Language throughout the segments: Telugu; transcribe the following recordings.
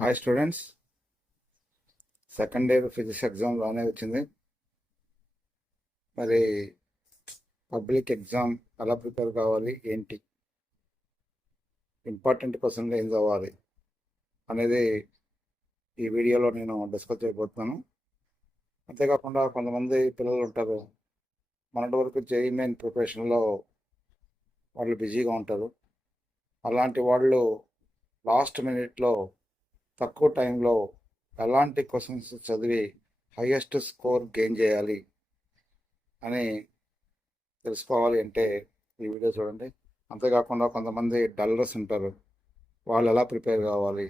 Hi students, second year physics exam బాగానే వచ్చింది. మరి పబ్లిక్ ఎగ్జామ్ ఎలా ప్రిపేర్ కావాలి, ఏంటి ఇంపార్టెంట్ క్వశ్చన్లు ఏం చదవాలి అనేది ఈ వీడియోలో నేను డిస్కస్ చేయబోతున్నాను. అంతేకాకుండా కొంతమంది పిల్లలు ఉంటారు, మొన్నటి వరకు జేఈ మెయిన్ ప్రిపరేషన్లో వాళ్ళు బిజీగా ఉంటారు. అలాంటి వాళ్ళు లాస్ట్ మినిట్లో తక్కువ టైంలో ఎలాంటి క్వశ్చన్స్ చదివి హైయెస్ట్ స్కోర్ గెయిన్ చేయాలి అని తెలుసుకోవాలి అంటే ఈ వీడియో చూడండి. అంతేకాకుండా కొంతమంది డల్లర్స్ ఉంటారు, వాళ్ళు ఎలా ప్రిపేర్ కావాలి,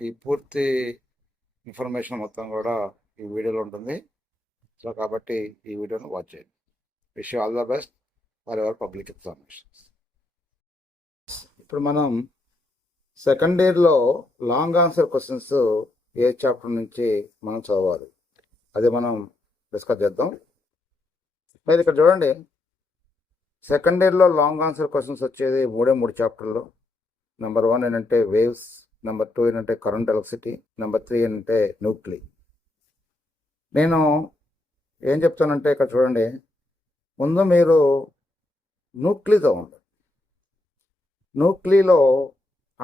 ఈ పూర్తి ఇన్ఫర్మేషన్ మొత్తం కూడా ఈ వీడియోలో ఉంటుంది. సో కాబట్టి ఈ వీడియోను వాచ్ చేయండి. Wish all the best for ever public examinations. ఇప్పుడు మనం సెకండ్ ఇయర్లో లాంగ్ ఆన్సర్ క్వశ్చన్స్ ఏ చాప్టర్ నుంచి మనం చదవాలి అది మనం డిస్కస్ చేద్దాం. మీరు ఇక్కడ చూడండి, సెకండ్ ఇయర్లో లాంగ్ ఆన్సర్ క్వశ్చన్స్ వచ్చేది మూడు చాప్టర్లు. నెంబర్ 1 ఏంటంటే వేవ్స్, నెంబర్ 2 ఏంటంటే కరెంట్ ఎలక్ట్రిసిటీ, నెంబర్ 3 ఏంటంటే న్యూక్లీ. నేను ఏం చెప్తానంటే ఇక్కడ చూడండి, ముందు మీరు న్యూక్లీ చదవండి. న్యూక్లీలో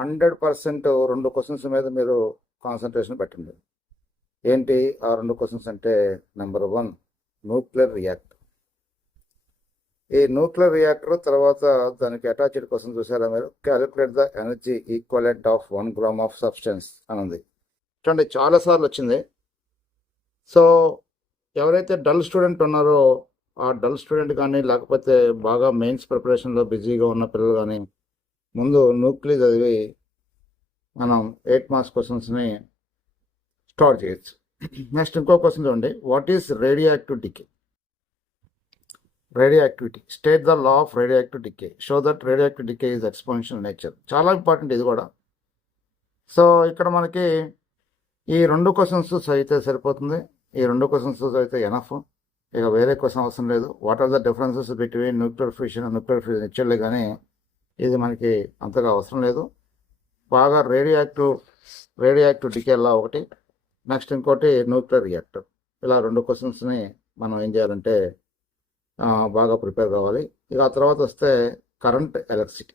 100% 2 క్వశ్చన్స్ మీద మీరు కాన్సన్ట్రేషన్ పెట్టండి. ఏంటి ఆ 2 క్వశ్చన్స్ అంటే, నెంబర్ 1 న్యూక్లియర్ రియాక్టర్. ఈ న్యూక్లియర్ రియాక్టర్ తర్వాత దానికి అటాచ్డ్ క్వశ్చన్ చూసారా మీరు, calculate the energy equivalent of 1 gram of substance అని ఉంది. చూడండి, చాలాసార్లు వచ్చింది. సో ఎవరైతే డల్ స్టూడెంట్ ఉన్నారో ఆ డల్ స్టూడెంట్ కానీ, లేకపోతే బాగా మెయిన్స్ ప్రిపరేషన్లో బిజీగా ఉన్న పిల్లలు కానీ ముందు న్యూక్లీ చదివి మనం 8 మార్క్స్ క్వశ్చన్స్ని స్టార్ట్ చేయొచ్చు. నెక్స్ట్ ఇంకో క్వశ్చన్ చూడండి, what is radioactive decay? Radioactivity, state the law of radioactive decay, show that radioactive decay is exponential nature. చాలా ఇంపార్టెంట్ ఇది కూడా. సో ఇక్కడ మనకి ఈ 2 క్వశ్చన్స్ చదివితే సరిపోతుంది. ఈ 2 క్వశ్చన్స్ చదివితే ఎనఫ్, ఇక వేరే క్వశ్చన్ అవసరం లేదు. What are the differences between nuclear fission and nuclear fusion ఇచ్చలే, కానీ ఇది మనకి అంతగా అవసరం లేదు. బాగా రేడియో యాక్టివ్ డికే లా ఒకటి, నెక్స్ట్ ఇంకోటి న్యూక్లియర్ రియాక్టర్. ఇలా 2 క్వశ్చన్స్ని మనం ఏం చేయాలంటే బాగా ప్రిపేర్ కావాలి. ఇక ఆ తర్వాత వస్తే కరెంట్ ఎలక్ట్రిసిటీ.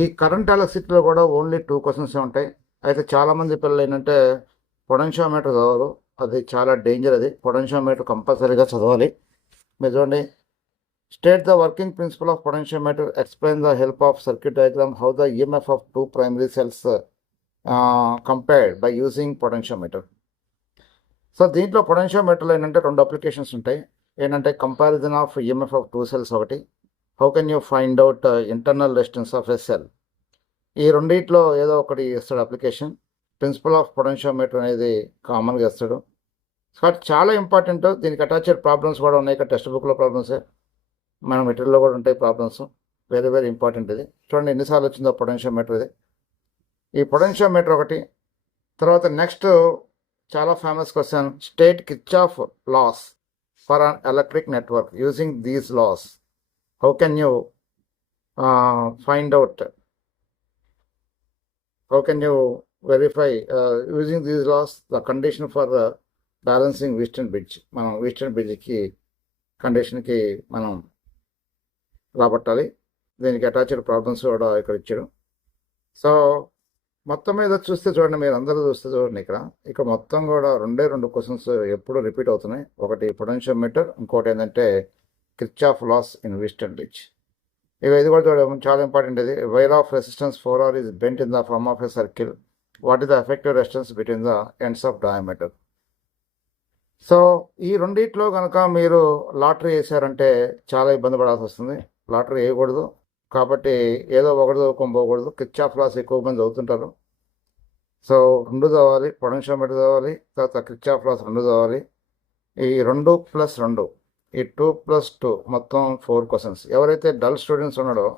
ఈ కరెంట్ ఎలక్ట్రిసిటీలో కూడా ఓన్లీ 2 క్వశ్చన్స్ ఉంటాయి. అయితే చాలామంది పిల్లలు ఏంటంటే పొటెన్షియోమీటర్ చదవరు, అది చాలా డేంజర్. అది పొటెన్షియోమీటర్ కంపల్సరీగా చదవాలి. మీరు చూడండి, state the working principle of potentiometer, explain the help of circuit diagram, how the EMF of 2 primary cells compared by using potentiometer. So దీంట్లో పొటెన్షియోమీటర్లో ఏంటంటే 2 అప్లికేషన్స్ ఉంటాయి. ఏంటంటే comparison of EMF of 2 cells ఒకటి, how can you find out internal resistance of a cell. ఈ రెండింటిలో ఏదో ఒకటి ఇస్తాడు అప్లికేషన్. ప్రిన్సిపల్ ఆఫ్ పొటెన్షియోమీటర్ అనేది కామన్గా ఇస్తాడు. కాబట్టి చాలా ఇంపార్టెంట్. దీనికి అటాచ్డ్ ప్రాబ్లమ్స్ కూడా ఉన్నాయి. ఇక్కడ టెక్స్ట్ బుక్లో ప్రాబ్లమ్సే, మన మెటీరియల్లో కూడా ఉంటాయి ప్రాబ్లమ్స్. వెరీ వెరీ ఇంపార్టెంట్ ఇది. చూడండి ఎన్నిసార్లు వచ్చిందో పొటెన్షియోమీటర్ ఇది. ఈ పొటెన్షియోమీటర్ ఒకటి. తర్వాత నెక్స్ట్ చాలా famous question, state Kirchhoff laws for an electric network using these laws, how can you find out, how can you verify using these laws the condition for balancing Wheatstone bridge. మనం వీస్టర్న్ బ్రిడ్జ్కి కండిషన్కి మనం రాబట్టాలి. దీనికి అటాచ్డ్ ప్రాబ్లమ్స్ కూడా ఇక్కడ ఇచ్చాడు. సో మొత్తం మీద చూస్తే చూడండి, మీరు అందరూ చూస్తే చూడండి, ఇక్కడ మొత్తం కూడా 2 క్వశ్చన్స్ ఎప్పుడు రిపీట్ అవుతున్నాయి. ఒకటి పొటెన్షియోమీటర్, ఇంకోటి ఏంటంటే Kirchhoff laws in Wheatstone bridge. ఇక ఇది కూడా చూడండి, చాలా ఇంపార్టెంట్. ఇది wire of resistance 4R is bent in the form of a circle, what is the effective resistance between the ends of diameter. So ఈ రెండిట్లో కనుక మీరు లాటరీ వేసారంటే చాలా ఇబ్బంది పడాల్సి వస్తుంది. లాటరీ వేయకూడదు, కాబట్టి ఏదో ఒకటి చదువుకోకపోకూడదు. కిర్చాఫ్ లాస్ ఎక్కువ మంది చదువుతుంటారు. సో 2 చదవాలి, పొటెన్షియోమీటర్ చదవాలి, తర్వాత కిర్చాఫ్ లాస్ 2 చదవాలి. ఈ 2 + 2, ఈ 2 + 2 మొత్తం 4 క్వశ్చన్స్. ఎవరైతే డల్ స్టూడెంట్స్ ఉన్నాడో,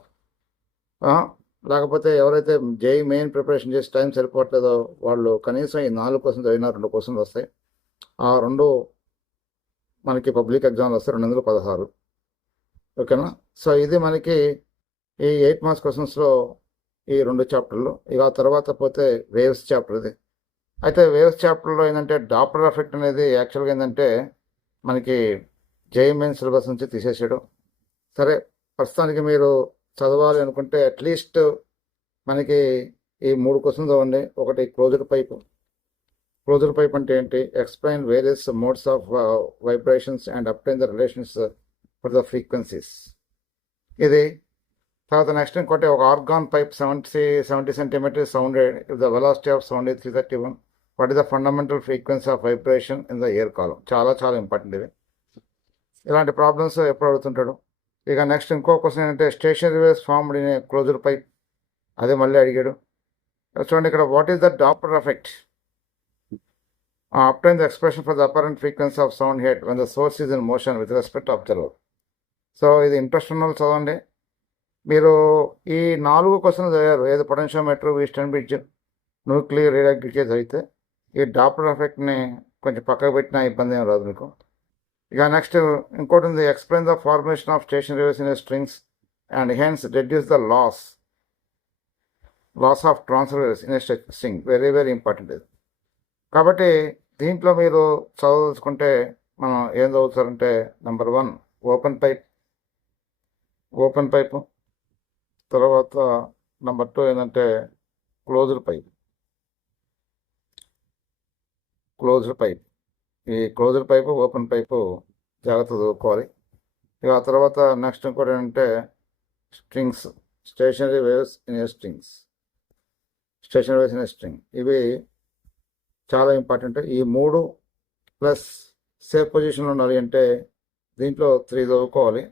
లేకపోతే ఎవరైతే జేఈ మెయిన్ ప్రిపరేషన్ చేసి టైం సరిపోవట్లేదో వాళ్ళు కనీసం ఈ 4 క్వశ్చన్స్ చదివినా 2 క్వశ్చన్స్ వస్తాయి. ఆ 2 మనకి పబ్లిక్ ఎగ్జామ్లు వస్తాయి, 216. ఓకేనా? సో ఇది మనకి ఈ 8 మార్క్స్ క్వశ్చన్స్లో ఈ 2 చాప్టర్లు. ఇక ఆ తర్వాత పోతే వేవ్స్ చాప్టర్ ఇది. అయితే వేవ్స్ చాప్టర్లో ఏంటంటే డాప్లర్ ఎఫెక్ట్ అనేది యాక్చువల్గా ఏంటంటే మనకి జేఈఈ మెయిన్ సిలబస్ నుంచి తీసేసాడు. సరే, ప్రస్తుతానికి మీరు చదవాలి అనుకుంటే అట్లీస్ట్ మనకి ఈ 3 క్వశ్చన్స్ అవ్వండి. ఒకటి క్లోజ్డ్ పైప్. క్లోజ్డ్ పైప్ అంటే ఏంటి? Explain various modes of vibrations and obtain the relations for the frequencies. ఇది తర్వాత నెక్స్ట్ ఇంకోటి ఒక organ pipe 70 centimetres sounded if the velocity of sound 331. What is the fundamental frequency of vibration in the air column. చాలా చాలా ఇంపార్టెంట్ ఇది. ఇలాంటి ప్రాబ్లమ్స్ ఎప్పుడు అడుగుతుంటాడు. ఇక నెక్స్ట్ ఇంకో క్వశ్చన్ ఏంటంటే stationery waves formed in a closed pipe. అదే మళ్ళీ అడిగాడు. చూడండి ఇక్కడ what is the Doppler effect? Obtain the expression for the apparent frequency of sound heard when the source is in motion with respect to observer. So ఇది ఇంట్రెస్ట్ ఉన్న వాళ్ళు చదవండి. మీరు ఈ 4 క్వశ్చన్లు చదివారు, ఏది potentiometer, Wheatstone bridge, nuclear reactivity చదివితే ఈ డాప్లర్ ఎఫెక్ట్ని కొంచెం పక్కకు పెట్టినా ఇబ్బంది ఏం రాదు మీకు. ఇక నెక్స్ట్ ఇంకోటి ఉంది, explain the formation of stationary waves in strings and hence reduce the loss of transfer waves in string. Very very important ఇది. కాబట్టి దీంట్లో మీరు చదవదలుచుకుంటే మనం ఏం చదువుతారంటే నెంబర్ 1 ఓపెన్ పైప్, తర్వాత నెంబర్ 2 ఏంటంటే క్లోజ్డ్ పైప్. ఈ క్లోజ్డ్ పైపు, ఓపెన్ పైపు జాగ్రత్త చదువుకోవాలి. ఇక ఆ తర్వాత నెక్స్ట్ ఇంకోటి ఏంటంటే strings, stationary waves in a string. ఇవి చాలా ఇంపార్టెంట్. ఈ 3 ప్లస్ సేఫ్ పొజిషన్లో ఉండాలి అంటే దీంట్లో 3 చదువుకోవాలి.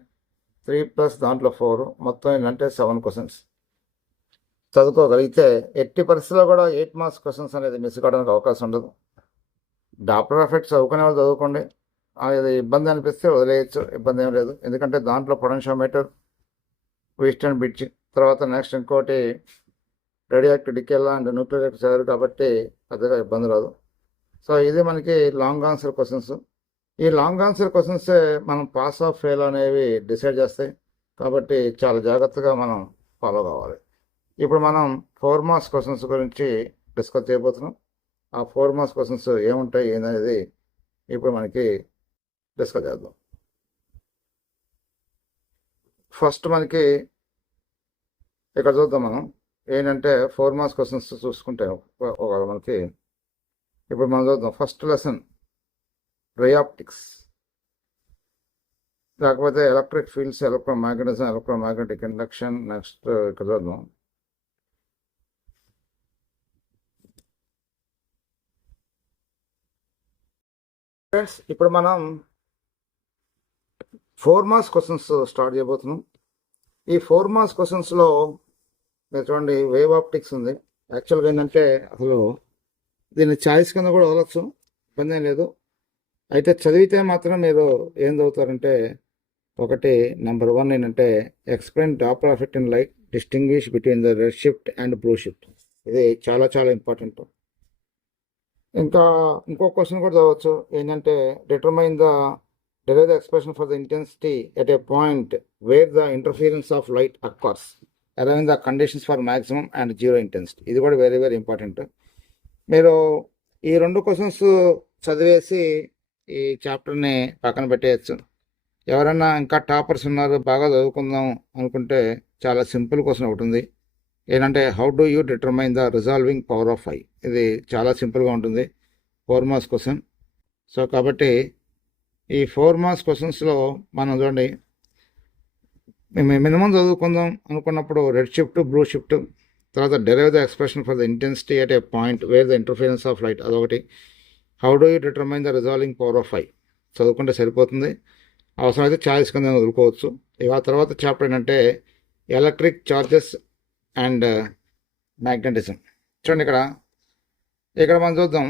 3 ప్లస్ దాంట్లో 4, మొత్తం ఏంటంటే 7 క్వశ్చన్స్ చదువుకోగలిగితే ఎట్టి పరిస్థితుల్లో కూడా 8 మార్క్స్ క్వశ్చన్స్ అనేది మిస్ కావడానికి అవకాశం ఉండదు. డాప్లర్ ఎఫెక్ట్ చదువుకునే వాళ్ళు చదువుకోండి. అది ఇబ్బంది అనిపిస్తే వదిలేయచ్చు, ఇబ్బంది ఏం లేదు. ఎందుకంటే దాంట్లో పొటెన్షియోమీటర్, వీస్టర్న్ బ్రిడ్జ్, తర్వాత నెక్స్ట్ ఇంకోటి radioactive decay and nuclear reactor చదివారు కాబట్టి పెద్దగా ఇబ్బంది రాదు. సో ఇది మనకి లాంగ్ ఆన్సర్ క్వశ్చన్స్. ఈ లాంగ్ ఆన్సర్ క్వశ్చన్స్ మనం పాస్ ఆఫ్ ఫెయిల్ అనేవి డిసైడ్ చేస్తాయి. కాబట్టి చాలా జాగ్రత్తగా మనం ఫాలో కావాలి. ఇప్పుడు మనం 4 మార్క్స్ క్వశ్చన్స్ గురించి డిస్కస్ చేయబోతున్నాం. ఆ 4 మార్క్స్ క్వశ్చన్స్ ఏముంటాయి ఏందనేది ఇప్పుడు మనకి డిస్కస్ చేద్దాం. ఫస్ట్ మనకి ఇక్కడ చూద్దాం. మనం ఏంటంటే 4 మార్క్స్ క్వశ్చన్స్ చూసుకుంటే మనకి ఇప్పుడు మనం చూద్దాం. ఫస్ట్ లెసన్ రే ఆప్టిక్స్, లేకపోతే electric fields, electromagnetism, electromagnetic induction. Next ఇక్కడ చూద్దాం. ఇప్పుడు మనం 4 మార్క్స్ క్వశ్చన్స్ స్టార్ట్ చేయబోతున్నాం. ఈ 4 మార్క్స్ క్వశ్చన్స్లో మీరు చూడండి, వేవ్ ఆప్టిక్స్ ఉంది. యాక్చువల్గా ఏంటంటే అసలు దీన్ని ఛాయిస్ కింద కూడా వదలచ్చు, ఇబ్బంది ఏం లేదు. అయితే చదివితే మాత్రం మీరు ఏం చదువుతారంటే ఒకటి నెంబర్ 1 ఏంటంటే explain Doppler effect in light, distinguish between the red shift and blue shift. ఇది చాలా చాలా ఇంపార్టెంట్. ఇంకా ఇంకో క్వశ్చన్ కూడా చదవచ్చు. ఏంటంటే determine the derive the expression for the intensity at a point where the interference of light occurs, allowing the conditions for maximum and zero intensity. ఇది కూడా వెరీ వెరీ ఇంపార్టెంట్. మీరు ఈ 2 క్వశ్చన్స్ చదివేసి ఈ చాప్టర్ని పక్కన పెట్టేయచ్చు. ఎవరైనా ఇంకా టాపర్స్ ఉన్నారు, బాగా చదువుకుందాం అనుకుంటే చాలా సింపుల్ క్వశ్చన్ ఒకటి ఉంది. ఏంటంటే how do you determine the resolving power of I. ఇది చాలా సింపుల్గా ఉంటుంది, 4 మార్క్స్ క్వశ్చన్. సో కాబట్టి ఈ 4 మార్క్స్ క్వశ్చన్స్లో మనం చూడండి, మినిమం చదువుకుందాం అనుకున్నప్పుడు రెడ్ షిఫ్ట్, బ్లూ షిఫ్ట్, తర్వాత derive the expression for the intensity at a point where the interference of light, అదొకటి. How do you determine the resolving power of eye చదువుకుంటే సరిపోతుంది. అవసరమైతే ఛాయిస్ కింద వదులుకోవచ్చు. ఇక ఆ తర్వాత చాప్టర్ ఏంటంటే ఎలక్ట్రిక్ చార్జెస్ అండ్ మ్యాగ్నెటిజం. చూడండి ఇక్కడ మనం చూద్దాం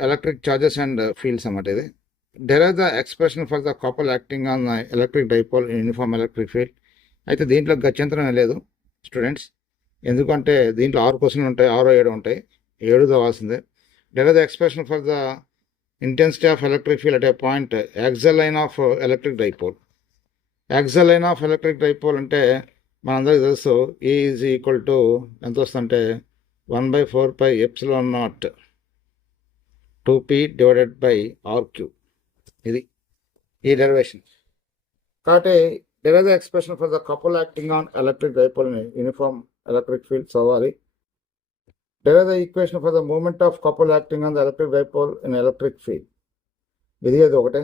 ఎలక్ట్రిక్ చార్జెస్ అండ్ ఫీల్డ్స్ అన్నమాట. ఇది derive the expression for the couple acting on the electric dipole in uniform electric field. అయితే దీంట్లో గత్యంతరం లేదు స్టూడెంట్స్, ఎందుకంటే దీంట్లో 6 క్వశ్చన్లు ఉంటాయి, 6 7 ఉంటాయి, 7 చదవాల్సిందే. derive the expression for the intensity of electric field at a point axial line of electric dipole. axial line of electric dipole అంటే మనందరికీ తెలుసు E ఈజ్ ఈక్వల్ టు ఎంత వస్తుందంటే 1/4πε0 2p డివైడెడ్ బై r3. ఇది ఈ డెరివేషన్. కాబట్టి derive the expression for the couple acting on electric dipole in uniform electric field చదవాలి. Derive the equation for the moment of couple acting on the electric dipole in electric field. ఇది అది ఒకటే.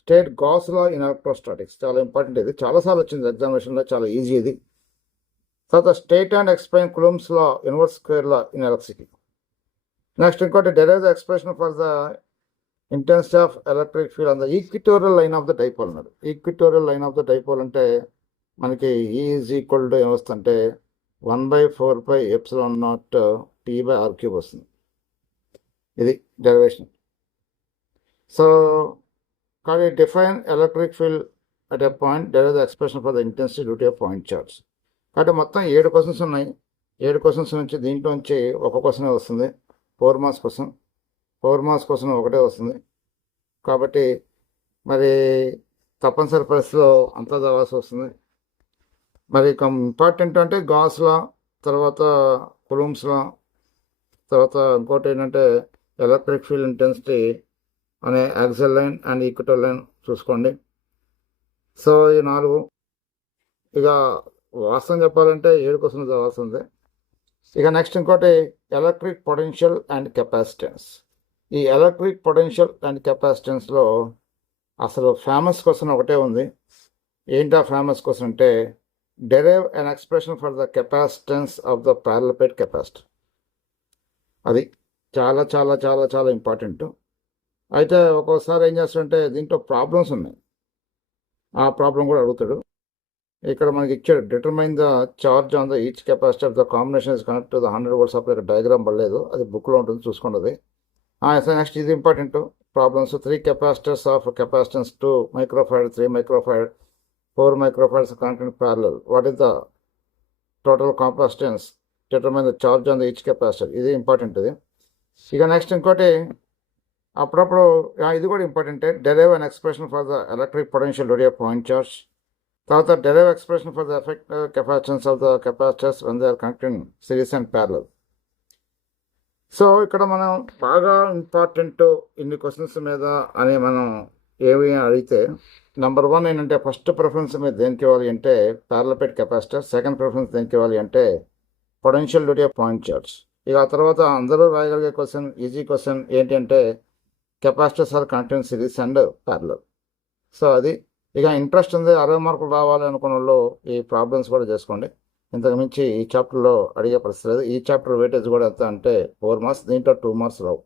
State Gauss law in electrostatics, చాలా ఇంపార్టెంట్. ఇది చాలాసార్లు వచ్చింది ఎగ్జామినేషన్లో, చాలా ఈజీ ఇది. తర్వాత state and explain Coulomb's law inverse square law in electricity. Next ఇంకోటి derive the expression for the intensity of electric field on the equatorial line of the dipole అన్నారు. Equatorial line of the dipole అంటే మనకి E ఈజ్ ఈక్వల్ టు ఏమొస్తుందంటే 1/4πε0 p/r³ వస్తుంది. ఇది డెరివేషన్. సో కానీ define electric field at a point, derive the expression for the intensity due to a point charge. కాబట్టి మొత్తం 7 క్వశ్చన్స్ ఉన్నాయి. 7 క్వశ్చన్స్ నుంచి దీంట్లో నుంచి ఒక క్వశ్చనే వస్తుంది. 4 మార్క్స్ క్వశ్చన్. 4 మార్క్స్ క్వశ్చన్ ఒకటే వస్తుంది. కాబట్టి మరి తప్పనిసరి పరిస్థితిలో అంతా చదవాల్సి వస్తుంది. మరి ఇంపార్టెంట్ అంటే గాస్ లా, తర్వాత కులూమ్స్ లా, తర్వాత ఇంకోటి ఏంటంటే ఎలక్ట్రిక్ ఫీల్డ్ ఇంటెన్సిటీ అనే axial line and equatorial line చూసుకోండి. సో ఈ 4. ఇక వాస్తవం చెప్పాలంటే 7 క్వశ్చన్స్ చదవాల్సిందే. ఇక నెక్స్ట్ ఇంకోటి ఎలక్ట్రిక్ పొటెన్షియల్ అండ్ కెపాసిటెన్స్. ఈ ఎలక్ట్రిక్ పొటెన్షియల్ అండ్ కెపాసిటెన్స్లో అసలు ఫేమస్ క్వశ్చన్ ఒకటే ఉంది. ఏంటి ఆ ఫేమస్ క్వశ్చన్ అంటే derive an expression for the capacitance of the parallel plate capacitor. అది చాలా చాలా చాలా చాలా ఇంపార్టెంట్. అయితే ఒక్కోసారి ఏం చేస్తుంటే దీంట్లో ప్రాబ్లమ్స్ ఉన్నాయి. ఆ ప్రాబ్లం కూడా అడుగుతాడు. ఇక్కడ మనకి ఇచ్చాడు determine the charge on the each capacity of the combination is connect to the 100 volts supply. Diagram పడలేదు, అది బుక్లో ఉంటుంది, చూసుకోండి. నెక్స్ట్ ఇది important problems. 3 capacitors of capacitance 2 microfarad, 3 microfarad, 4 microfarads connected parallel. What is the total capacitance? Determine the charge on the each capacitor. ఇది ఇంపార్టెంట్. ఇది ఇక నెక్స్ట్ ఇంకోటి అప్పుడప్పుడు ఇది కూడా ఇంపార్టెంటే. Derive an expression for the electric potential due to a point charge. తర్వాత derive expression for the effect capacitance of the capacitors when they are connected in series and parallel. So ఇక్కడ మనం బాగా ఇంపార్టెంట్ ఇన్ని క్వశ్చన్స్ మీద అని మనం ఏమి అడిగితే, నెంబర్ 1 ఏంటంటే ఫస్ట్ ప్రిఫరెన్స్ మీద దేనికి ఇవ్వాలి అంటే parallel plate capacitor. Second preference దేనికి ఇవ్వాలి అంటే potential due to a point charge. ఇక ఆ తర్వాత అందరూ రాయగలిగే క్వశ్చన్, ఈజీ క్వశ్చన్ ఏంటి అంటే capacitors are connected in series and parallel. So అది ఇక ఇంట్రెస్ట్ ఉంది, 60 మార్కులు రావాలి అనుకున్న వాళ్ళు ఈ ప్రాబ్లమ్స్ కూడా చేసుకోండి. ఇంతకు మించి ఈ చాప్టర్లో అడిగే పరిస్థితి లేదు. ఈ చాప్టర్ వెయిటేజ్ కూడా ఎంత అంటే 4 మార్క్స్, దీంట్లో 2 మార్క్స్ రావు.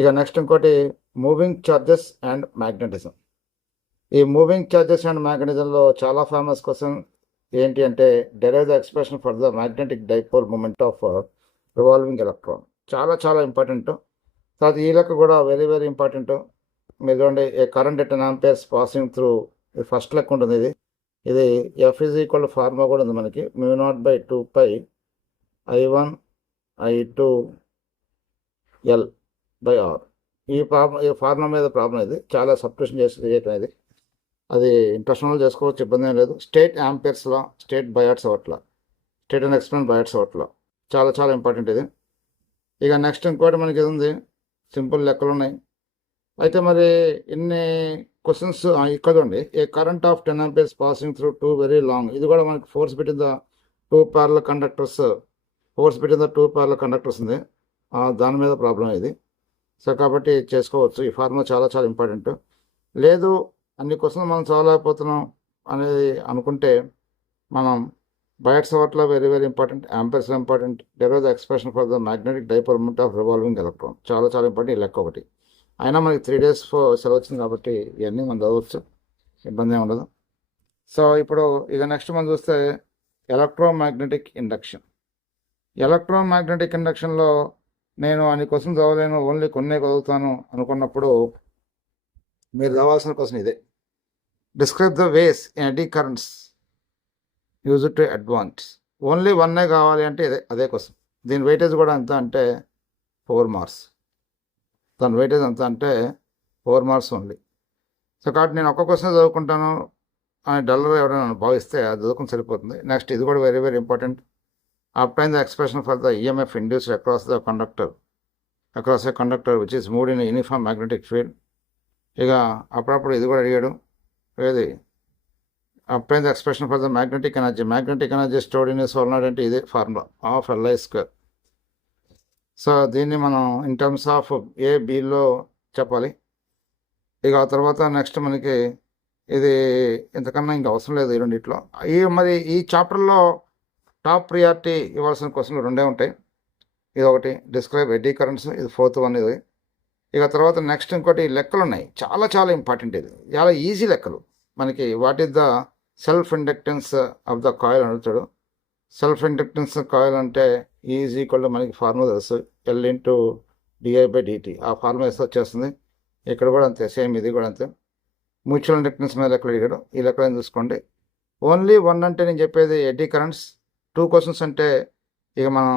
ఇక నెక్స్ట్ ఇంకోటి మూవింగ్ ఛార్జెస్ అండ్ మ్యాగ్నెటిజం. ఈ మూవింగ్ ఛార్జెస్ అండ్ మ్యాగ్నెటిజంలో చాలా ఫేమస్ క్వశ్చన్ ఏంటి అంటే derive the expression for the magnetic dipole moment of revolving electron. చాలా చాలా ఇంపార్టెంట్. తర్వాత ఈ లెక్క కూడా వెరీ వెరీ ఇంపార్టెంట్. మీరు చూడండి, a current at 10 amperes passing through, first లెక్క ఉంటుంది. ఇది F ఈజ్ ఈక్వల్ ఫార్ములా కూడా ఉంది మనకి, μ0/2π I1 I2 L/R. ఈ ఫార్ములా మీద ప్రాబ్లం. ఇది చాలా సబ్స్టిట్యూషన్ చేసి చేయటం. ఇది అది ఇంట్రెస్ట్ వాళ్ళు చేసుకోవచ్చు, ఇబ్బంది ఏం లేదు. స్టేట్ యాంపియర్స్లో, state Biot Savart law, state and explain Biot Savart law. చాలా చాలా ఇంపార్టెంట్ ఇది. ఇక నెక్స్ట్ ఇంకోటి మనకి ఇది ఉంది, సింపుల్ లెక్కలు ఉన్నాయి. అయితే మరి ఇన్ని క్వశ్చన్స్ ఇక్కడ ఉంది. A current of 10 amperes passing through 2 very long. ఇది కూడా మనకి force between the 2 parallel conductors, force between the 2 parallel conductors ఉంది. దాని మీద ప్రాబ్లం ఇది. సో కాబట్టి చేసుకోవచ్చు. ఈ ఫార్ములా చాలా చాలా ఇంపార్టెంట్. లేదు అన్ని క్వశ్చన్స్ మనం చదవలేకపోతున్నాం అనేది అనుకుంటే మనం Biot Savart law very very important, Ampere's important, derive the expression for the magnetic dipole moment of revolving electron. చాలా చాలా ఇంపార్టెంట్. ఈ లెక్క ఒకటి. అయినా మనకి 3 days సెలవు వచ్చింది కాబట్టి ఇవన్నీ మనం చదవచ్చు, ఇబ్బంది ఏమి ఉండదు. సో ఇప్పుడు ఇక నెక్స్ట్ మనం చూస్తే ఎలక్ట్రోమాగ్నెటిక్ ఇండక్షన్. ఎలక్ట్రోమాగ్నెటిక్ ఇండక్షన్లో నేను అన్ని క్వశ్చన్ చదవలేను, ఓన్లీ కొన్నే చదువుతాను అనుకున్నప్పుడు మీరు చదవాల్సిన క్వశ్చన్ ఇదే. Describe the ways in eddy currents use to advance. Only 1 కావాలి అంటే అదే క్వశ్చన్. దీని వెయిటేజ్ కూడా ఎంత అంటే 4 marks. దాని వెయిటేజ్ ఎంత అంటే 4 marks ఓన్లీ. సో కాబట్టి నేను ఒక్క క్వశ్చన్ చదువుకుంటాను, డల్లర్ ఎవరైనా భావిస్తే అది చదువుకుని సరిపోతుంది. నెక్స్ట్ ఇది కూడా very very important. Obtain the expression for the EMF induced across a conductor which is moved in uniform magnetic field. ఇక అప్పుడప్పుడు ఇది కూడా అడిగాడు, ఏది obtain the expression for the magnetic energy stored in solenoid అంటే ఇదే ఫార్ములా ఆఫ్ Li². సో దీన్ని మనం ఇన్ టర్మ్స్ ఆఫ్ ఏబిలో చెప్పాలి. ఇక ఆ తర్వాత నెక్స్ట్ మనకి ఇది ఇంతకన్నా ఇంకా అవసరం లేదు ఈ రెండిట్లో. మరి ఈ చాప్టర్లో టాప్ ప్రియారిటీ ఇవ్వాల్సిన క్వశ్చన్లు రెండే ఉంటాయి. ఇది ఒకటి డిస్క్రైబ్ ఎడ్డీ కరెంట్స్, ఇది 4th వన్ ఇది. ఇక తర్వాత నెక్స్ట్ ఇంకోటి లెక్కలు ఉన్నాయి, చాలా చాలా ఇంపార్టెంట్. ఇది చాలా ఈజీ లెక్కలు మనకి. What is the self inductance of the coil అడుగుతాడు. సెల్ఫ్ ఇండక్టెన్స్ కాయిల్ అంటే ఈజ్ ఈక్వల్ టు మనకి ఫార్ములా తెలుసు, L/di/dt. ఆ ఫార్ములా వేస్తే వచ్చేస్తుంది. ఇక్కడ కూడా అంతే, సేమ్ ఇది కూడా అంతే. మ్యూచువల్ ఇండక్టెన్స్ మీద లెక్కలు అడిగాడు, ఈ లెక్కలను చూసుకోండి. ఓన్లీ 1 అంటే నేను చెప్పేది ఎడ్డీ కరెంట్స్, 2 క్వశ్చన్స్ అంటే ఇక మనం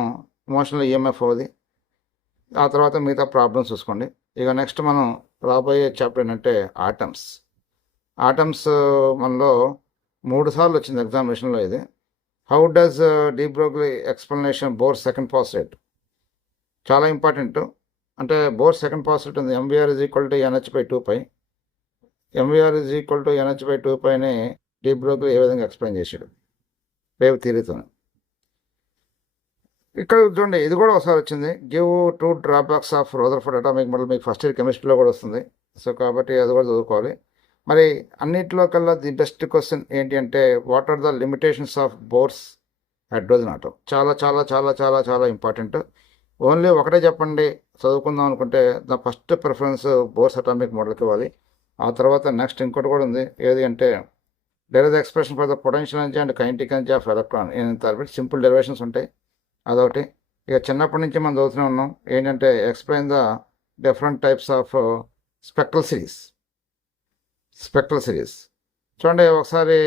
ఎమోషనల్ ఈఎంఎఫ్ అవుది. ఆ తర్వాత మిగతా ప్రాబ్లమ్స్ చూసుకోండి. ఇక నెక్స్ట్ మనం రాబోయే చాప్టర్ ఏంటంటే ఆటమ్స్. మనలో 3 సార్లు వచ్చింది ఎగ్జామినేషన్లో ఇది. How does D Broglie explanation bore second పాస్టేట్, చాలా ఇంపార్టెంట్. అంటే బోర్ సెకండ్ పాస్టేట్ ఉంది MVR = NH/2π. MVR = NH/2πని de Broglie ఏ విధంగా ఎక్స్ప్లెయిన్ చేశాడు వేవ్ థియరీతో. ఇక్కడ చూడండి, ఇది కూడా ఒకసారి వచ్చింది. Give 2 drawbacks of Rutherford atomic model, మీకు ఫస్ట్ ఇయర్ కెమిస్ట్రీలో కూడా వస్తుంది. సో కాబట్టి అది కూడా చదువుకోవాలి. మరి అన్నిట్లో కల్లా ది బెస్ట్ క్వశ్చన్ ఏంటి అంటే what are the limitations of Bohr's hydrogen atom. చాలా చాలా చాలా చాలా చాలా ఇంపార్టెంట్. ఓన్లీ ఒకటే చెప్పండి చదువుకుందాం అనుకుంటే the first preference Bohr's atomic మోడల్కి ఇవ్వాలి. ఆ తర్వాత నెక్స్ట్ ఇంకోటి కూడా ఉంది, ఏది అంటే there is expression for the potential energy and kinetic energy of electron. Simple derivations ఉంటాయి, అదొకటి. ఇక చిన్నప్పటి నుంచి మనం చదువుతూనే ఉన్నాం, ఏంటంటే explain the different types of spectral series. చూడండి ఒకసారి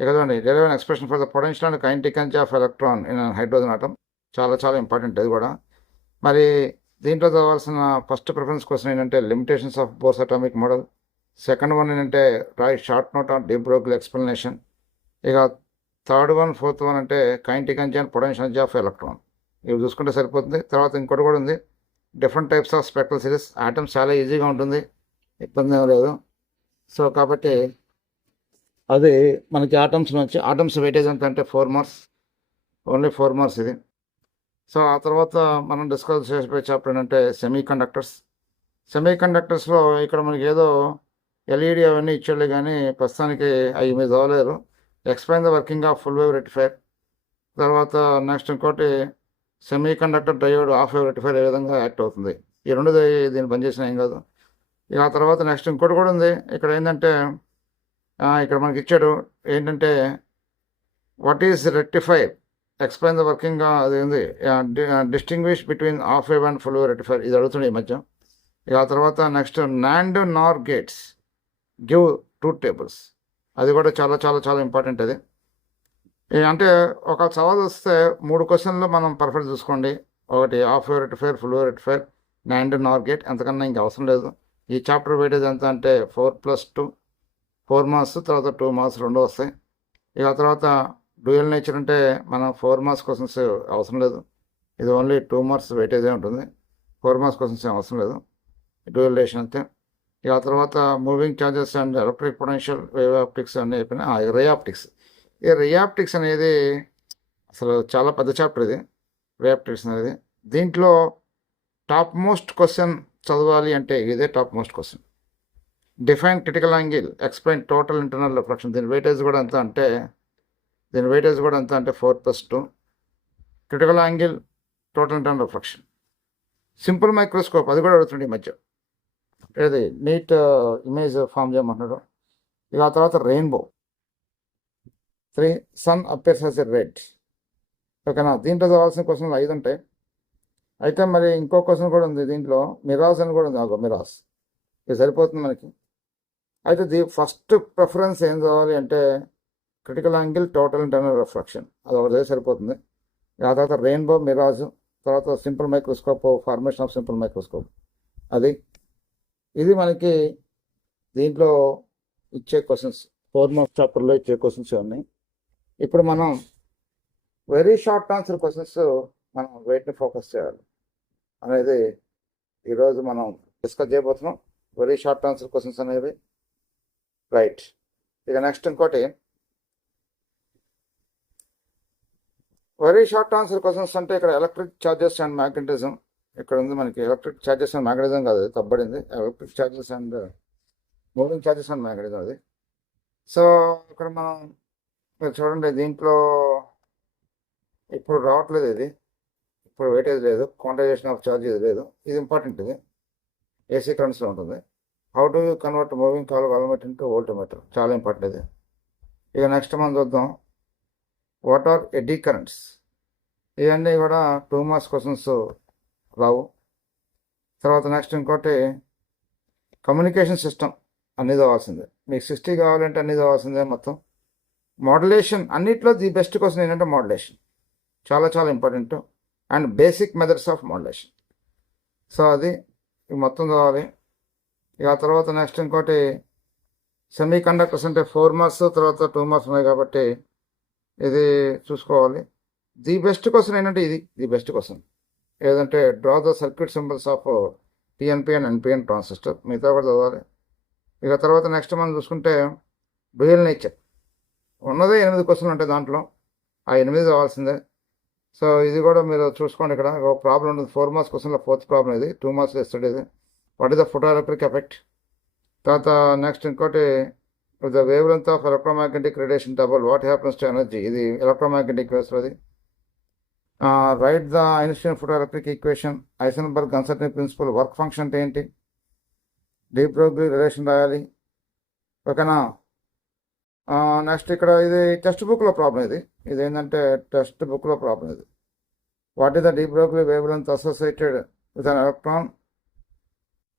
ఇక చూడండి, derivation expression for the potential and kinetic energy of electron in hydrogen atom, చాలా చాలా ఇంపార్టెంట్ అది కూడా. మరి దీంట్లో చదవాల్సిన ఫస్ట్ ప్రిఫరెన్స్ క్వశ్చన్ ఏంటంటే limitations of Bohr's atomic model. Second one ఏంటంటే write short note on de Broglie explanation. ఇక థర్డ్ వన్, ఫోర్త్ వన్ అంటే kinetic energy and potential energy of electron. ఇవి చూసుకుంటే సరిపోతుంది. తర్వాత ఇంకోటి కూడా ఉంది, different types of spectral series. Atoms చాలా ఈజీగా ఉంటుంది, ఇబ్బంది ఏం లేదు. సో కాబట్టి అది మనకి ఆటమ్స్ వెయిటేజ్ ఎంత అంటే 4 మార్క్స్, ఓన్లీ 4 మార్క్స్ ఇది. సో ఆ తర్వాత మనం డిస్కస్ చేసే చాప్టర్ ఏంటంటే సెమీ కండక్టర్స్లో ఇక్కడ మనకి ఏదో ఎల్ఈడి అవన్నీ ఇచ్చాడు, కానీ ప్రస్తుతానికి అవి మీద అవ్వలేరు. Explain the working of full wave rectifier. తర్వాత నెక్స్ట్ ఇంకోటి semi conductor diode half wave rectifier ఏ విధంగా యాక్ట్ అవుతుంది. ఈ రెండు దీన్ని పనిచేసిన ఏం కాదు. ఇక ఆ తర్వాత నెక్స్ట్ ఇంకోటి కూడా ఉంది. ఇక్కడ ఏంటంటే ఇక్కడ మనకి ఇచ్చాడు ఏంటంటే what is rectifier, explain the working అది ఉంది, distinguish between half wave and full wave rectifier. ఇది అడుగుతుంది ఈ మధ్య. ఇక ఆ తర్వాత next NAND NOR gates give truth tables. అది కూడా చాలా చాలా చాలా ఇంపార్టెంట్. అది అంటే ఒక సవాల్ వస్తే 3 క్వశ్చన్లు మనం పర్ఫెక్ట్ చూసుకోండి. ఒకటి half wave rectifier, full wave rectifier, NAND NOR gate. ఎంతకన్నా ఇంక అవసరం లేదు. ఈ చాప్టర్ వెయిటేజ్ ఎంత అంటే 4+2 4 మార్క్స్, తర్వాత 2 మార్క్స్ రెండు వస్తాయి. ఇక ఆ తర్వాత డ్యూయల్ నేచర్ అంటే మనం 4 మార్క్స్ క్వశ్చన్స్ అవసరం లేదు, ఇది ఓన్లీ 2 మార్క్స్ వెయిటేజే ఉంటుంది. 4 మార్క్స్ క్వశ్చన్స్ ఏం అవసరం లేదు, డ్యూయల్ రిలేషన్ అంతే. ఇక ఆ తర్వాత moving charges and electric potential, wave optics అన్నీ అయిపోయినా రే ఆప్టిక్స్. ఈ రే ఆప్టిక్స్ అనేది అసలు చాలా పెద్ద చాప్టర్ ఇది, రే ఆప్టిక్స్ అనేది. దీంట్లో టాప్ మోస్ట్ క్వశ్చన్ చదవాలి అంటే ఇదే top most question. Define critical angle, explain total internal reflection. దీని వెయిటేజ్ కూడా ఎంత అంటే 4+2. Critical angle, total internal reflection. Simple microscope అది కూడా అడుగుతుంది ఈ మధ్య, ఏది నీట్ ఇమేజ్ ఫామ్ చేయమంటున్నాడు. ఇక ఆ తర్వాత rainbow. 3 sun appears as a red. ఓకేనా, దీంట్లో చదవాల్సిన క్వశ్చన్లు 5 ఉంటాయి. అయితే మరి ఇంకో క్వశ్చన్ కూడా ఉంది దీంట్లో, మిరాజ్ అని కూడా ఉంది. మిరాజ్ ఇది సరిపోతుంది మనకి. అయితే ఫస్ట్ ప్రిఫరెన్స్ ఏం చదవాలి అంటే critical angle, total internal reflection, అది ఒకటే సరిపోతుంది. ఆ తర్వాత రెయిన్బో, మిరాజ్, తర్వాత simple microscope, formation of simple microscope. ఇది మనకి దీంట్లో ఇచ్చే క్వశ్చన్స్. 4 మార్క్స్ చాప్టర్లో ఇచ్చే క్వశ్చన్స్ ఉన్నాయి. ఇప్పుడు మనం వెరీ షార్ట్ ఆన్సర్ క్వశ్చన్స్ మనం వెయిట్ని ఫోకస్ చేయాలి అనేది ఈరోజు మనం డిస్కస్ చేయబోతున్నాం. వెరీ షార్ట్ ఆన్సర్ క్వశ్చన్స్ అనేవి. రైట్, ఇక నెక్స్ట్ ఇంకోటి వెరీ షార్ట్ ఆన్సర్ క్వశ్చన్స్ అంటే ఇక్కడ ఎలక్ట్రిక్ ఛార్జెస్ అండ్ మ్యాగ్నెటిజం ఇక్కడ ఉంది మనకి. ఎలక్ట్రిక్ ఛార్జెస్ అండ్ మ్యాగ్నెటిజం కాదు, తప్పబడింది. Electric charges and moving charges and magnetism అది. సో ఇక్కడ మనం మీరు చూడండి, దీంట్లో ఇప్పుడు రావట్లేదు, ఇది ఇప్పుడు వెయిటేజ్ లేదు, క్వాంటైజేషన్ ఆఫ్ ఛార్జ్ ఇది లేదు. ఇది ఇంపార్టెంట్, ఇది ఏసీ కరెంట్స్లో ఉంటుంది. How do you convert moving coil galvanometer into voltmeter, చాలా ఇంపార్టెంట్ ఇది. ఇక నెక్స్ట్ మనం చూద్దాం వాట్ ఆర్ ఎడ్డీ కరెంట్స్. ఇవన్నీ కూడా 2 మార్క్స్ క్వశ్చన్స్ రావు. తర్వాత నెక్స్ట్ ఇంకోటి కమ్యూనికేషన్ సిస్టమ్ అన్నీ చదవాల్సిందే. మీకు 60 కావాలంటే అన్నీ చదవాల్సిందే మొత్తం. మోడ్యులేషన్ అన్నిట్లో ది బెస్ట్ క్వశ్చన్ ఏంటంటే మోడ్యులేషన్, చాలా చాలా important. And basic methods of modulation. So అది మొత్తం చదవాలి. ఇక ఆ తర్వాత నెక్స్ట్ ఇంకోటి సెమీ కండక్టర్స్ అంటే 4 మార్క్స్, తర్వాత 2 మార్క్స్ ఉన్నాయి కాబట్టి ఇది చూసుకోవాలి. ది బెస్ట్ క్వశ్చన్ ఏంటంటే ఇది ది బెస్ట్ క్వశ్చన్ ఏదంటే draw the circuit symbols of PNP and NPN transistor. మిగతా కూడా చదవాలి. ఇక తర్వాత నెక్స్ట్ మనం చూసుకుంటే డ్యూయల్ నేచర్ ఉన్నదే 8 క్వశ్చన్లు ఉంటాయి దాంట్లో, ఆ 8 చదవాల్సిందే. సో ఇది కూడా మీరు చూసుకోండి. ఇక్కడ ఒక ప్రాబ్లం ఉంటుంది 4 మార్క్స్ క్వశ్చన్లో, 4th ప్రాబ్లం ఇది. 2 మార్క్స్ ఇస్తుంది ఇది. What is the photo electric effect. తర్వాత నెక్స్ట్ ఇంకోటి the wave length of electromagnetic radiation double what happens to energy, ఇది ఎలక్ట్రోమాగ్నెటిక్ వేవ్స్ అది. Write the Einstein photo electric equation, Heisenberg uncertainty principle, work function అంటే ఏంటి, డి బ్రోగ్లీ రిలేషన్ రాయాలి. ఓకేనా. నెక్స్ట్ ఇక్కడ ఇది టెక్స్ట్ బుక్లో ప్రాబ్లం, ఇది ఏంటంటే టెక్స్ట్ బుక్లో ప్రాబ్లం ఇది. What is the D Broglie wave length associated with an electron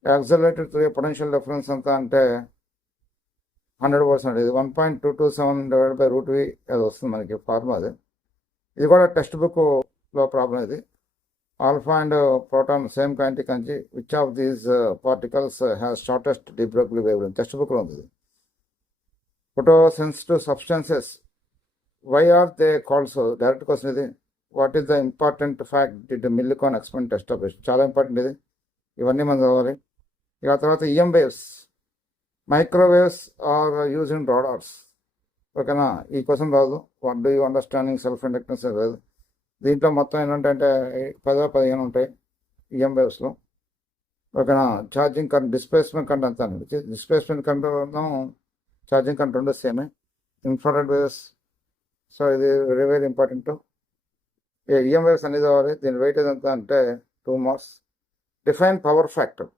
accelerated to potential difference ఎంత అంటే 100%. ఇది 1.227/√v అది వస్తుంది మనకి ఫార్ములా అది. ఇది కూడా టెక్స్ట్ బుక్లో ప్రాబ్లం ఇది. Alpha and proton same kinetic అంచి which of these particles has shortest de Broglie wave length, text బుక్లో ఉంది. Photo sensitive substances why are they called so, direct question ఇది. What is the important fact did Millikan experiment establish, చాలా ఇంపార్టెంట్ ఇది. ఇవన్నీ మనం చదవాలి. ఇక తర్వాత EM waves, microwaves are use in radars. ఓకేనా, ఈ క్వశ్చన్ రాదు. What do you understanding self inductance రాదు. దీంట్లో మొత్తం ఏంటంటే 10-15 ఉంటాయి ఈఎం వేవ్స్లో. ఓకేనా. ఛార్జింగ్ కరెంట్, డిస్ప్లేస్మెంట్ కరెంట్ అంతా, డిస్ప్లేస్మెంట్ కరెంట్ ఛార్జింగ్ కరెంట్ రెండు సేమే. ఇన్ఫ్రారెడ్ వేవ్స్, సో ఇది very very important. EM waves అన్ని చదవాలి. దీని వెయిటేజ్ ఎంత అంటే 2 మార్క్స్. డిఫైన్ పవర్ ఫ్యాక్టర్,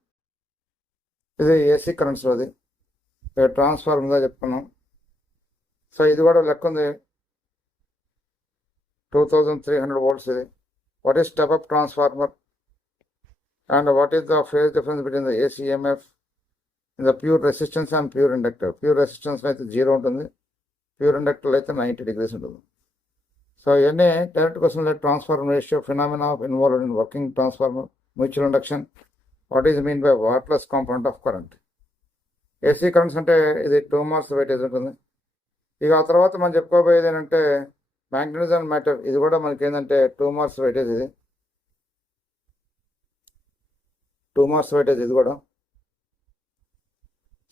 ఇది ఏసీ కరెంట్స్లోది. ట్రాన్స్ఫార్మర్గా చెప్పుకున్నాం. సో ఇది కూడా లెక్క ఉంది 2300 volts ఇది. What is step up transformer and what is the phase difference between the AC EMF in the pure resistance and pure inductor. Pure రెసిస్టెన్స్లో అయితే 0 ఉంటుంది, ప్యూర్ ఇండక్టర్లో అయితే 90 degrees ఉంటుంది. సో ఇవన్నీ direct question. Like transformer ratio, phenomena of involved in working transformer, mutual induction, what is mean by wattless component of current. AC currents అంటే ఇది 2 మార్క్స్ వెయిటేజ్ ఉంటుంది. ఇక ఆ తర్వాత మనం చెప్పుకోబోయేది ఏంటంటే మ్యాగ్నెటిజం అండ్ మ్యాటర్, ఇది కూడా మనకి ఏంటంటే 2 మార్క్స్ వెయిటేజ్ ఇది. 2 మార్క్స్ వెయిటేజ్ ఇది కూడా.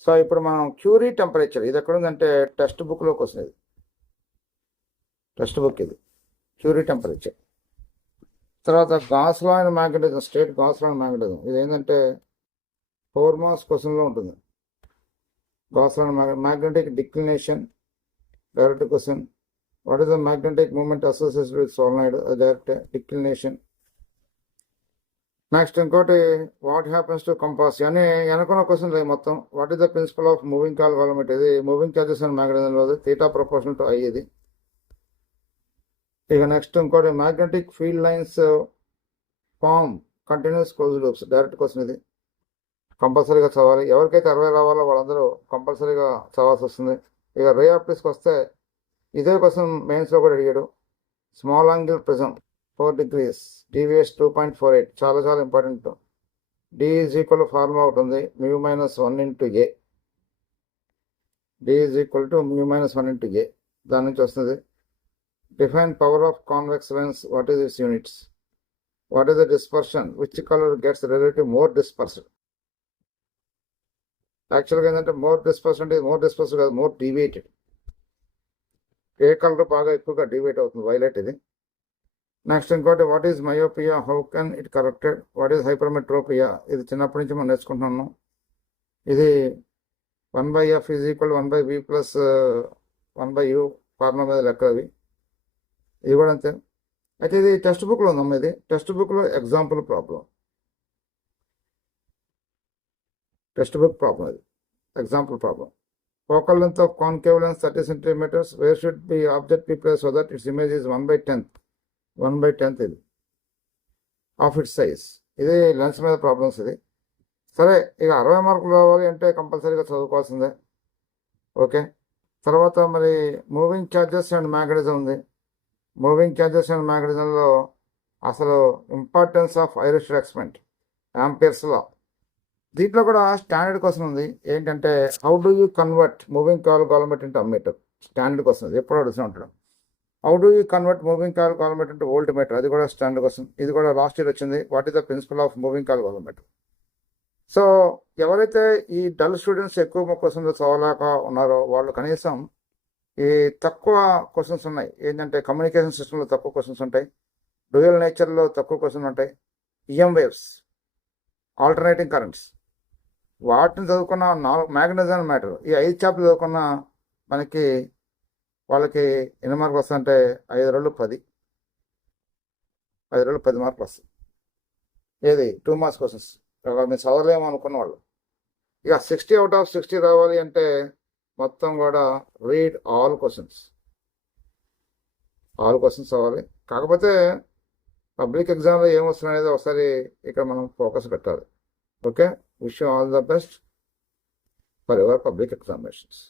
సో ఇప్పుడు మనం క్యూరీ టెంపరేచర్, ఇది ఎక్కడ ఉందంటే టెక్స్ట్ బుక్లోకి వస్తుంది. టెక్స్ట్ బుక్ ఇది క్యూరీ టెంపరేచర్. తర్వాత Gauss law and magnetism, state Gauss law and magnetism, ఇది ఏంటంటే 4 మార్క్స్ క్వశ్చన్లో ఉంటుంది. Gauss law and magnetic declination, direct question. What is the magnetic moment associated with solenoid, direct declination. Next ఇంకోటి వాట్ హ్యాపన్స్ టు కంపాస్, అని వెనకున్న క్వశ్చన్ మొత్తం. What is the principle of moving coil galvanometer, ఇది మూవింగ్ చార్జెస్ అండ్ మ్యాగ్నెటిజంలో థీటా ప్రపోర్షనల్ టు ఐ ఇది. ఇక నెక్స్ట్ ఇంకోటి magnetic field lines form continuous closed loops, direct question ఇది. కంపల్సరీగా చదవాలి. ఎవరికైతే 60 రావాలో వాళ్ళందరూ కంపల్సరీగా చదవాల్సి వస్తుంది. ఇక రే ఆప్టిక్స్కి వస్తే ఇదే క్వశ్చన్ మెయిన్స్లో కూడా అడిగాడు. Small angle prism 4 degrees, DVS 2.48, చాలా చాలా important. D is equal formula ఒకటి ఉంది, μ - 1 × A. D is equal to mu minus 1 into A. దాని నుంచి వస్తుంది. Define power of convex lens. What is its units? What is the dispersion? Which colour gets relative more dispersion? యాక్చువల్గా ఏంటంటే మోర్ డిస్పర్షన్ అంటే మోర్ డిస్పర్షన్ కాదు, మోర్ డీవియేటెడ్. ఏ కలర్ బాగా ఎక్కువగా డీవియేట్ అవుతుంది? వైలెట్ ఇది. నెక్స్ట్ ఇంకోటి, what is myopia? How can it corrected? What is hypermetropia? ఇది చిన్నప్పటి నుంచి మనం నేర్చుకుంటున్నాము. ఇది 1/f is equal 1/v plus 1/u formula మీద లెక్క అవి. ఇది కూడా అంతే. అయితే ఇది టెక్స్ట్ బుక్లో ఉందమ్మా. ఇది టెక్స్ట్ బుక్లో example problem, text book problem. ఇది example problem. Focal length of concave lens 30 centimeters. Where should be object be place so that its image is 1/10 ఇది ఆఫ్ ఇట్స్ సైజ్. ఇది లెన్స్ మీద ప్రాబ్లమ్స్. ఇది సరే. ఇక 60 మార్కులు రావాలి అంటే కంపల్సరీగా చదువుకోవాల్సిందే. ఓకే. తర్వాత మరి మూవింగ్ ఛార్జెస్ అండ్ మ్యాగ్నటిజం ఉంది. మూవింగ్ ఛార్జెస్ అండ్ మ్యాగ్నటిజంలో అసలు importance of Irish experiment, Ampere's law. దీంట్లో కూడా స్టాండర్డ్ క్వశ్చన్ ఉంది. ఏంటంటే how do you convert moving coil galvanometer into ammeter? Standard question అది, ఎప్పుడు అడుగుతూ ఉంటాడు. How do you convert moving coil galvanometer into voltmeter? అది కూడా స్టాండర్డ్ క్వశ్చన్. ఇది కూడా లాస్ట్ ఇయర్ వచ్చింది. What is the principle of moving coil galvanometer? So ఎవరైతే ఈ డల్ స్టూడెంట్స్ ఎక్కువ క్వశ్చన్స్ చదవలేక ఉన్నారో వాళ్ళు కనీసం ఈ తక్కువ క్వశ్చన్స్ ఉన్నాయి. ఏంటంటే కమ్యూనికేషన్ సిస్టంలో తక్కువ క్వశ్చన్స్ ఉంటాయి, డ్యూయల్ నేచర్లో తక్కువ క్వశ్చన్స్ ఉంటాయి, ఈఎం వేవ్స్, ఆల్టర్నేటింగ్ కరెంట్స్, వాటిని చదువుకున్న 4 మ్యాగ్నటిజం మ్యాటర్, ఈ 5 చాప్టర్లు చదువుకున్న మనకి వాళ్ళకి ఎన్ని మార్కులు వస్తాయంటే 5 రోజులు 10 మార్కులు వస్తాయి. ఏది 2 మార్క్స్ క్వశ్చన్స్. మేము చదవలేము అనుకున్న వాళ్ళు. ఇక 60 out of 60 రావాలి అంటే మొత్తం కూడా రీడ్ ఆల్ క్వశ్చన్స్ చదవాలి. కాకపోతే పబ్లిక్ ఎగ్జామ్లో ఏమొస్తుంది అనేది ఒకసారి ఇక్కడ మనం ఫోకస్ పెట్టాలి. Okay. Wish you all the best for your public examinations.